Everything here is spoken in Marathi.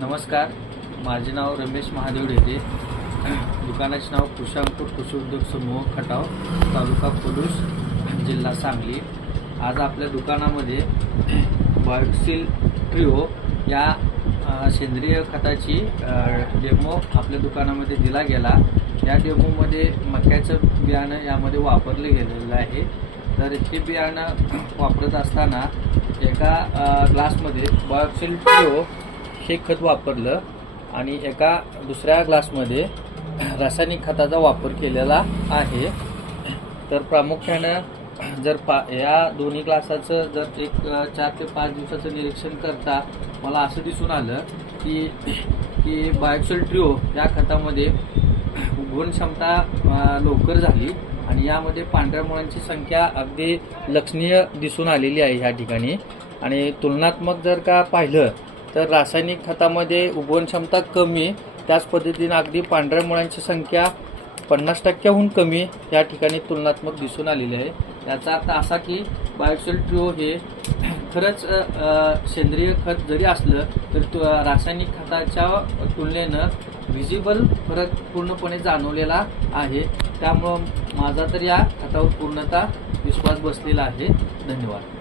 नमस्कार, माझे नाव रमेश महादेव ढेरे. दुकानाचे नाव कृषांकुर कृषी उद्योग समूह खटाव, तालुका कुलूस, जिल्हा सांगली. आज आपल्या दुकानामध्ये बायोक्सिल ट्रिओ या सेंद्रिय खताची डेमो आपल्या दुकानामध्ये दिला गेला. या डेमोमध्ये मक्याचं बियाणं यामध्ये वापरले गेलेलं आहे. तर हे बियाणं वापरत असताना एका ग्लासमध्ये बायोक्सिल ट्रिओ हे खत वापरलं आणि एका दुसऱ्या ग्लासमध्ये रासायनिक खताचा वापर केलेला आहे. तर प्रामुख्यानं जर या दोन्ही ग्लासाचं जर एक 4 ते 5 दिवसाचं निरीक्षण करता मला असं दिसून आलं की बायोक्सिल ट्रिओ या खतामध्ये गुण क्षमता लवकर झाली आणि यामध्ये पांढऱ्या मुळांची संख्या अगदी लक्षणीय दिसून आलेली आहे ह्या ठिकाणी. आणि तुलनात्मक जर का पाहिलं तर रासायनिक खतामध्ये उगवण क्षमता कमी, त्याच पद्धतीने अगदी पांढऱ्या मुळांची संख्या 50%हून कमी या ठिकाणी तुलनात्मक दिसून आलेली आहे. याचा अर्थ असा की बायोक्सिल ट्रिओ हे खरंच सेंद्रिय खत जरी असलं तर रासायनिक खताच्या तुलनेनं व्हिजिबल फरक पूर्णपणे जाणवलेला आहे. त्यामुळं माझा तर या खतावर पूर्णतः विश्वास बसलेला आहे. धन्यवाद.